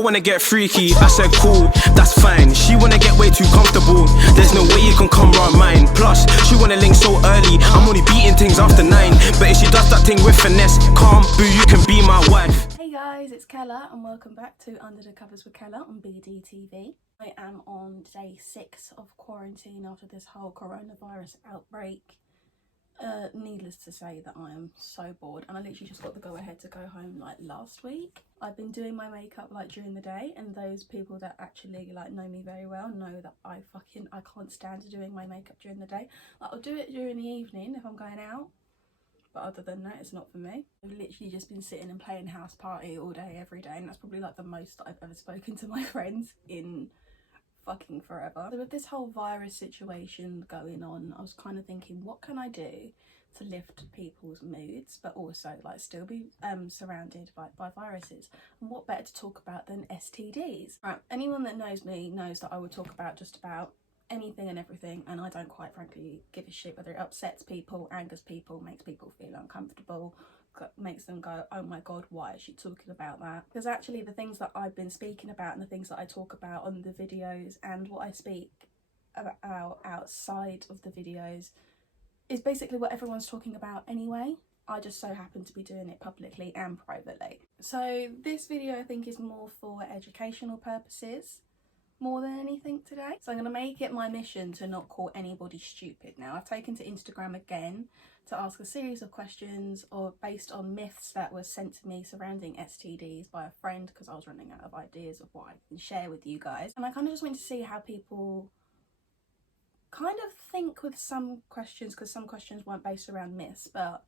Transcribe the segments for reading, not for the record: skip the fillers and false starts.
wanna get freaky. I said cool, that's fine. She wanna get way too comfortable. There's no way you can come round mine. Plus, she wanna link so early. I'm only beating things after 9. But if she does that thing with finesse, calm, boo, you can be my wife. Hey guys, it's Kella and welcome back to Under the Covers with Kella on BDTV. I am on day 6 of quarantine after this whole coronavirus outbreak. Needless to say that I am so bored, and I literally just got the go ahead to go home like last week. I've been doing my makeup like during the day, and those people that actually like know me very well know that I can't stand doing my makeup during the day. Like, I'll do it during the evening if I'm going out, but other than that, it's not for me. I've literally just been sitting and playing house party all day every day, and that's probably like the most that I've ever spoken to my friends in fucking forever. So with this whole virus situation going on, I was kind of thinking, what can I do to lift people's moods but also like still be surrounded by viruses? And what better to talk about than STDs? Right, anyone that knows me knows that I would talk about just about anything and everything, and I don't quite frankly give a shit whether it upsets people, angers people, makes people feel uncomfortable, makes them go, oh my god, why is she talking about that? Because actually the things that I've been speaking about and the things that I talk about on the videos and what I speak about outside of the videos is basically what everyone's talking about anyway. I just so happen to be doing it publicly and privately. So this video I think is more for educational purposes more than anything today. So I'm going to make it my mission to not call anybody stupid now. I've taken to Instagram again to ask a series of questions or based on myths that were sent to me surrounding STDs by a friend, because I was running out of ideas of what I can share with you guys. And I kind of just went to see how people kind of think with some questions, because some questions weren't based around myths, but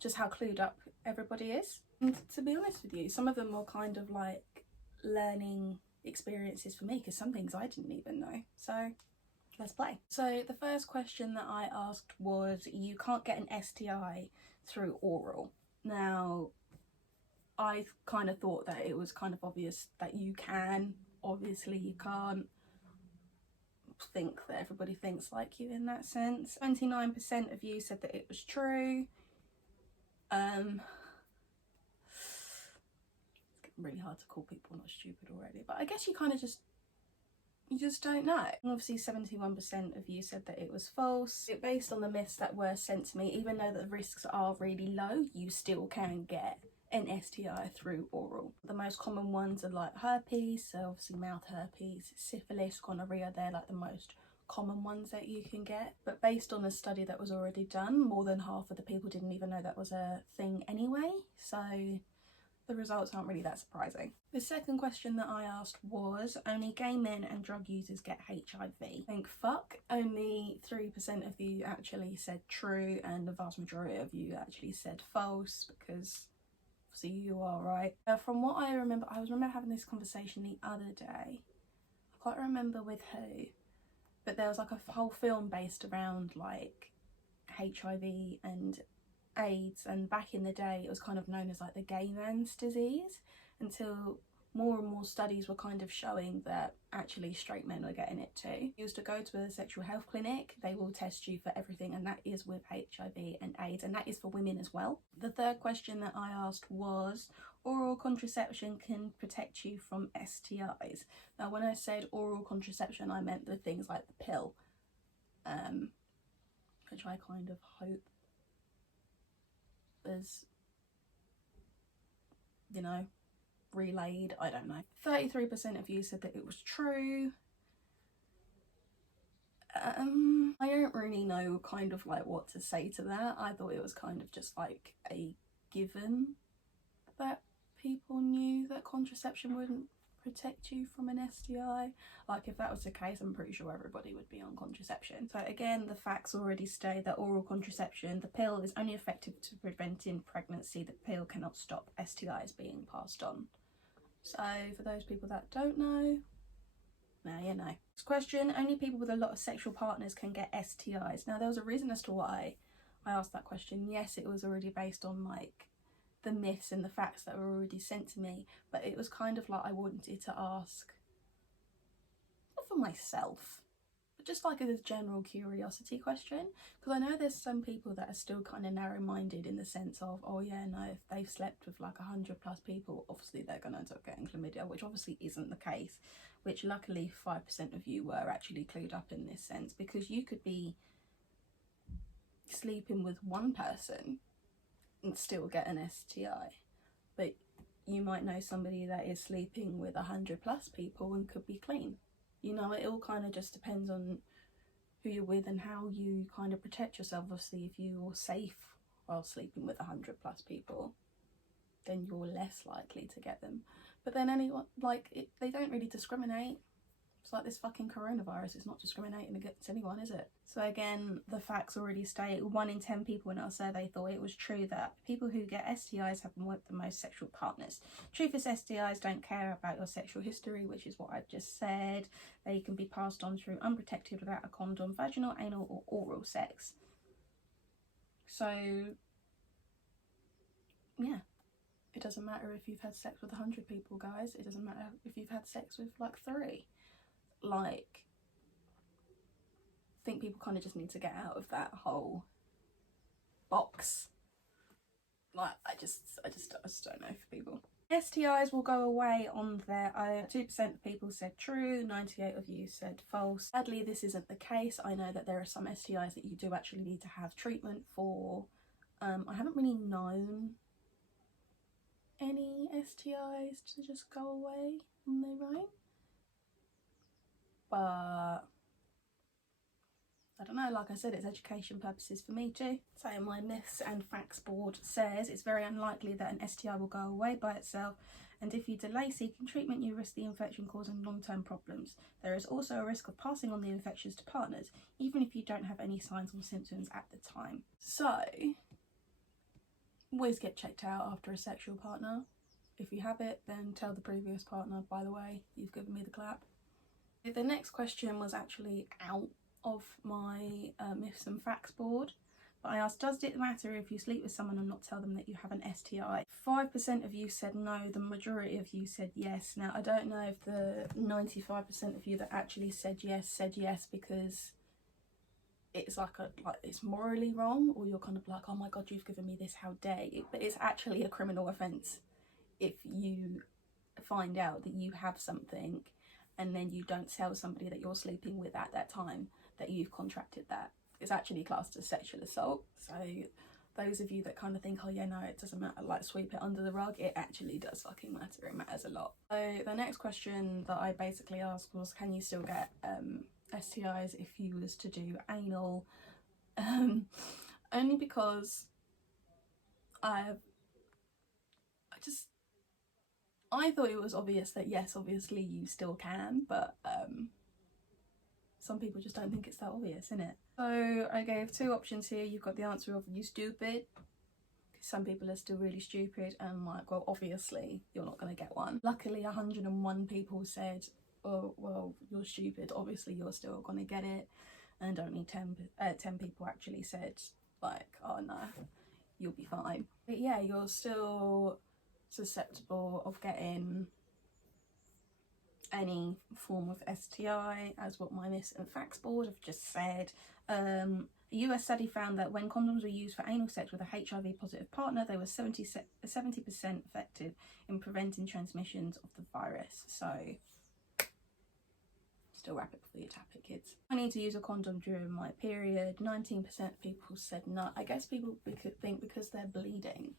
just how clued up everybody is. And to be honest with you, some of them were kind of like learning experiences for me, because some things I didn't even know. So let's play. So the first question that I asked was, you can't get an STI through oral. Now I kind of thought that it was kind of obvious that you can. Obviously you can't. Think that everybody thinks like you in that sense. 29% of you said that it was true. Really hard to call people not stupid already, but I guess you just don't know. Obviously 71% of you said that it was false. Based on the myths that were sent to me, even though the risks are really low, you still can get an STI through oral. The most common ones are like herpes, so obviously mouth herpes, syphilis, gonorrhea, they're like the most common ones that you can get. But based on a study that was already done, more than half of the people didn't even know that was a thing anyway, so the results aren't really that surprising. The second question that I asked was, only gay men and drug users get HIV. Think fuck. Only 3% of you actually said true, and the vast majority of you actually said false, because obviously you are right. From what I remember having this conversation the other day. I can't remember with who, but there was like a whole film based around like HIV and AIDS, and back in the day it was kind of known as like the gay man's disease, until more and more studies were kind of showing that actually straight men were getting it too. You used to go to a sexual health clinic, they will test you for everything, and that is with HIV and AIDS, and that is for women as well. The third question that I asked was, oral contraception can protect you from STIs. Now when I said oral contraception, I meant the things like the pill, which I kind of hope is, you know, relayed. I don't know. 33% of you said that it was true. I don't really know kind of like what to say to that. I thought it was kind of just like a given that people knew that contraception wouldn't protect you from an STI. Like if that was the case, I'm pretty sure everybody would be on contraception. So again, the facts already state that oral contraception, the pill, is only effective to preventing pregnancy. The pill cannot stop STIs being passed on. So for those people that don't know, now you know. Next question, only people with a lot of sexual partners can get STIs. Now there was a reason as to why I asked that question. Yes, it was already based on like the myths and the facts that were already sent to me, but it was kind of like I wanted to ask, not for myself, But just like a general curiosity question, because I know there's some people that are still kind of narrow-minded in the sense of, oh yeah, no, if they've slept with like 100 plus people, obviously they're going to end up getting chlamydia, which obviously isn't the case, which luckily 5% of you were actually clued up in this sense, because you could be sleeping with one person and still get an STI, but you might know somebody that is sleeping with 100 plus people and could be clean. You know, it all kind of just depends on who you're with and how you kind of protect yourself. Obviously, if you're safe while sleeping with 100 plus people, then you're less likely to get them. But then anyone, like, they don't really discriminate. It's like this fucking coronavirus, it's not discriminating against anyone, is it? So again, the facts already state 1 in 10 people in our survey thought it was true that people who get STIs have the most sexual partners. Truth is, STIs don't care about your sexual history, which is what I've just said. They can be passed on through unprotected without a condom, vaginal, anal or oral sex. So yeah, it doesn't matter if you've had sex with 100 people, guys. It doesn't matter if you've had sex with like 3. Like, I think people kind of just need to get out of that whole box. Like, I just don't know for people. STIs will go away on their own. 2% of people said true, 98 of you said false. Sadly, this isn't the case. I know that there are some STIs that you do actually need to have treatment for. I haven't really known any STIs to just go away on their own. But I don't know, like I said, it's education purposes for me too. So my myths and facts board says it's very unlikely that an STI will go away by itself, and if you delay seeking treatment you risk the infection causing long-term problems. There is also a risk of passing on the infections to partners, even if you don't have any signs or symptoms at the time. So always get checked out after a sexual partner. If you have it, then tell the previous partner, by the way, you've given me the clap. The next question was actually out of my myths and facts board, but I asked, does it matter if you sleep with someone and not tell them that you have an STI? 5% of you said no, the majority of you said yes. Now I don't know if the 95% of you that actually said yes because it's like it's morally wrong, or you're kind of like, oh my god, you've given me this, how dare you. But it's actually a criminal offence if you find out that you have something and then you don't tell somebody that you're sleeping with at that time that you've contracted that. It's actually classed as sexual assault. So those of you that kind of think, oh yeah, no, it doesn't matter, like sweep it under the rug, it actually does fucking matter. It matters a lot. So the next question that I basically asked was, can you still get STIs if you was to do anal? Only because I thought it was obvious that yes, obviously you still can, but some people just don't think it's that obvious, innit? So I gave 2 options here. You've got the answer of you stupid. Some people are still really stupid and like, well, obviously you're not going to get one. Luckily 101 people said, oh, well, you're stupid, obviously you're still going to get it. And only 10 people actually said like, oh no, you'll be fine. But yeah, you're still susceptible of getting any form of STI, as what my myths and facts board have just said. A US study found that when condoms were used for anal sex with a HIV positive partner, they were 70% effective in preventing transmissions of the virus. So still wrap it before you tap it, kids. I need to use a condom during my period. 19% of people said no. I guess people think because they're bleeding,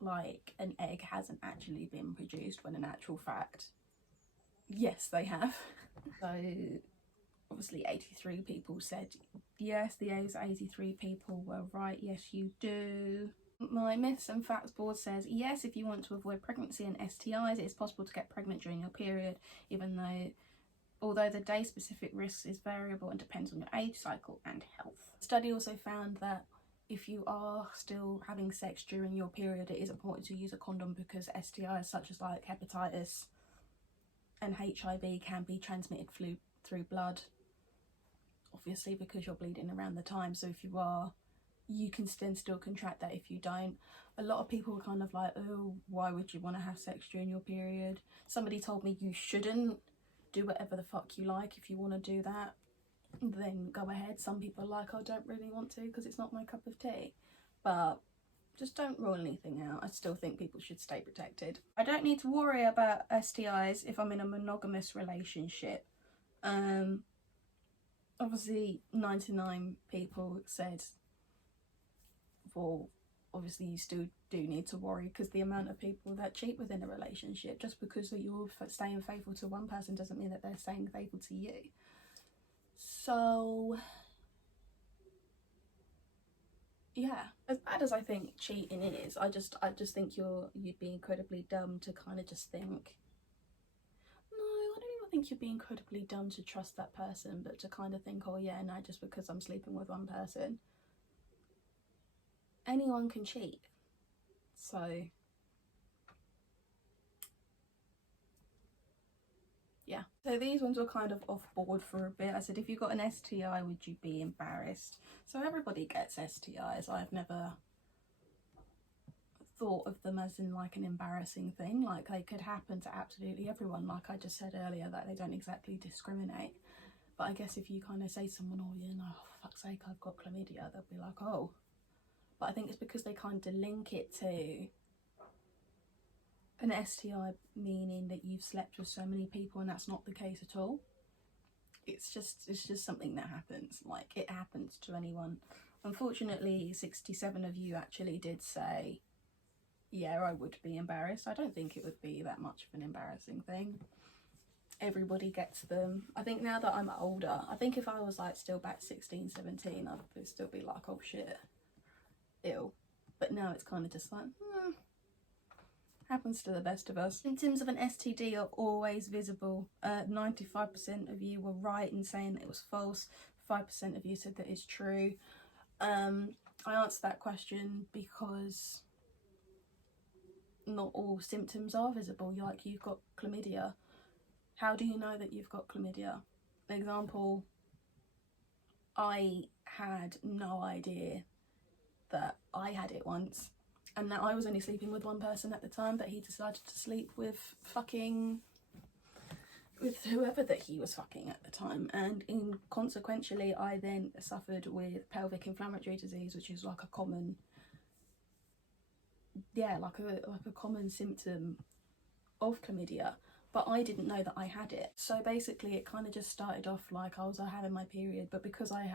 like an egg hasn't actually been produced, when in actual fact, yes, they have. So obviously 83 people said yes, the 83 people were right, yes you do. My myths and facts board says yes, if you want to avoid pregnancy and STIs, it's possible to get pregnant during your period, although the day specific risk is variable and depends on your age, cycle and health. The study also found that if you are still having sex during your period, it is important to use a condom because STIs such as like hepatitis and HIV can be transmitted through blood, obviously because you're bleeding around the time. So if you are, you can still contract that if you don't. A lot of people are kind of like, oh, why would you want to have sex during your period? Somebody told me you shouldn't do whatever the fuck you like. If you want to do that, then go ahead. Some people are like, I don't really want to because it's not my cup of tea. But just don't rule anything out. I still think people should stay protected. I don't need to worry about STIs if I'm in a monogamous relationship. Obviously 99 people said, well, obviously you still do need to worry, because the amount of people that cheat within a relationship, just because that you're staying faithful to one person doesn't mean that they're staying faithful to you. So yeah, as bad as I think cheating is, I just think you'd be incredibly dumb to kind of just think, no, I don't even think you'd be incredibly dumb to trust that person, but to kind of think, oh yeah, no, just because I'm sleeping with one person, anyone can cheat. So yeah, so these ones were kind of off board for a bit. I said, if you got an STI, would you be embarrassed? So everybody gets STIs. I've never thought of them as in like an embarrassing thing. Like, they could happen to absolutely everyone, like I just said earlier, that they don't exactly discriminate. But I guess if you kind of say to someone, oh yeah, no, for fuck's sake, I've got chlamydia, they'll be like, oh. But I think it's because they kind of link it to an STI meaning that you've slept with so many people, and that's not the case at all. It's just something that happens. Like, it happens to anyone. Unfortunately, 67 of you actually did say, yeah, I would be embarrassed. I don't think it would be that much of an embarrassing thing. Everybody gets them. I think now that I'm older, I think if I was like still back 16, 17, I'd still be like, oh shit, ew. But now it's kind of just like, happens to the best of us. Symptoms of an STD are always visible. 95% of you were right in saying that it was false. 5% of you said that it's true. I answered that question because not all symptoms are visible. Like, you've got chlamydia. How do you know that you've got chlamydia? Example, I had no idea that I had it once, and that I was only sleeping with one person at the time, but he decided to sleep with whoever that he was fucking at the time, and consequentially I then suffered with pelvic inflammatory disease, which is like a common, yeah, like a common symptom of chlamydia, but I didn't know that I had it. So basically it kind of just started off like I was having my period, but because I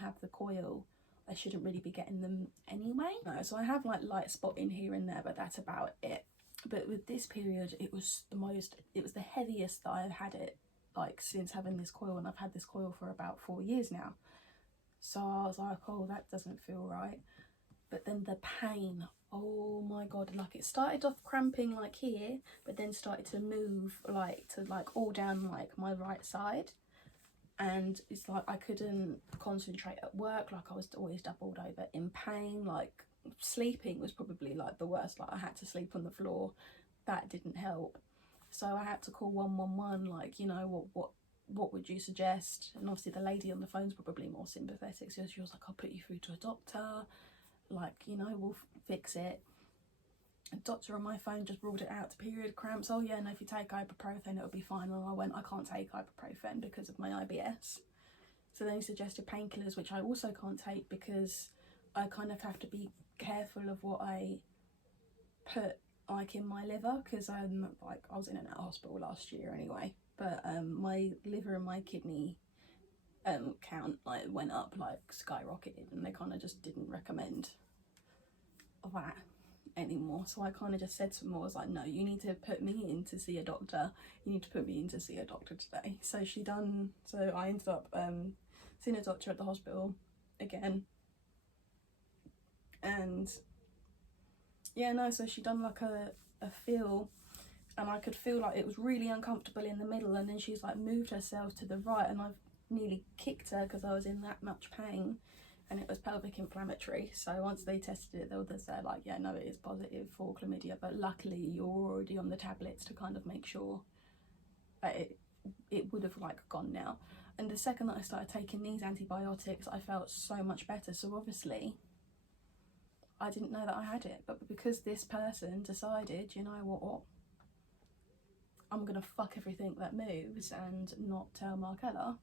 have the coil, I shouldn't really be getting them anyway. No, so I have like light spotting here and there, but that's about it. But with this period, it was the heaviest that I've had it, like, since having this coil, and I've had this coil for about 4 years now. So I was like, oh, that doesn't feel right. But then the pain, oh my god, like, it started off cramping like here, but then started to move like to like all down like my right side. And it's like I couldn't concentrate at work, like I was always doubled over in pain. Like, sleeping was probably like the worst. Like, I had to sleep on the floor. That didn't help. So I had to call 111, like, you know, what would you suggest? And obviously the lady on the phone's probably more sympathetic, so she was like, I'll put you through to a doctor, like, you know, we'll fix it. A doctor on my phone just ruled it out to period cramps. Oh yeah, no, if you take ibuprofen it'll be fine. And I went, I can't take ibuprofen because of my IBS. So then he suggested painkillers, which I also can't take because I kind of have to be careful of what I put like in my liver, because like, I was in and out of hospital last year anyway, but my liver and my kidney count like went up, like skyrocketed, and they kind of just didn't recommend that anymore. So I kind of just said to him, I was like, no, you need to put me in to see a doctor. You need to put me in to see a doctor today. So I ended up seeing a doctor at the hospital again. And yeah, no, so she done like a feel, and I could feel like it was really uncomfortable in the middle, and then she's like moved herself to the right, and I've nearly kicked her because I was in that much pain. And it was pelvic inflammatory. So once they tested it, they said like, yeah, no, it is positive for chlamydia, but luckily you're already on the tablets to kind of make sure that it would have like gone now. And the second that I started taking these antibiotics, I felt so much better. So obviously I didn't know that I had it, but because this person decided, you know what, I'm gonna fuck everything that moves and not tell Kella.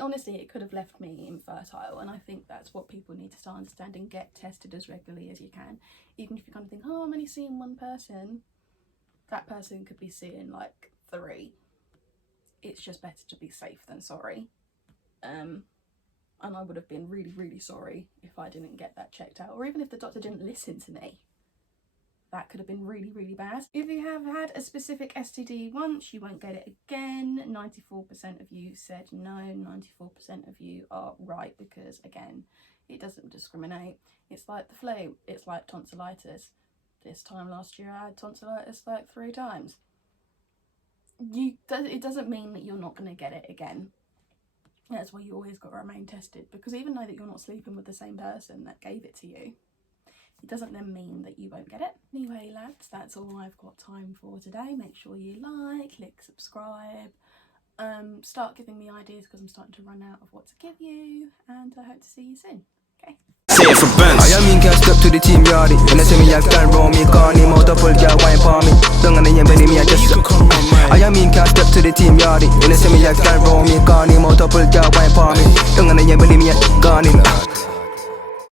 Honestly, it could have left me infertile, and I think that's what people need to start understanding. Get tested as regularly as you can. Even if you kind of think, oh, I'm only seeing one person, that person could be seeing like 3. It's just better to be safe than sorry. And I would have been really, really sorry if I didn't get that checked out, or even if the doctor didn't listen to me. That could have been really, really bad. If you have had a specific STD once, you won't get it again. 94% of you said no, 94% of you are right, because again, it doesn't discriminate. It's like the flu, it's like tonsillitis. This time last year I had tonsillitis like 3 times. It doesn't mean that you're not going to get it again. That's why you always got to remain tested, because even though that you're not sleeping with the same person that gave it to you, it doesn't then mean that you won't get it. Anyway, lads, that's all I've got time for today. Make sure you like, click subscribe, start giving me ideas, because I'm starting to run out of what to give you, and I hope to see you soon. Okay. Say it for Burns. I mean, can't step to the team yardy. When I say me, I can't roll me, call me, multiple girl wine for me. Don't gonna hear me, I just. You can come on, man. I mean, can't step to the team yardy. When I say me, I can't roll me, call me, multiple girl wine for me. Don't gonna hear me, gone in.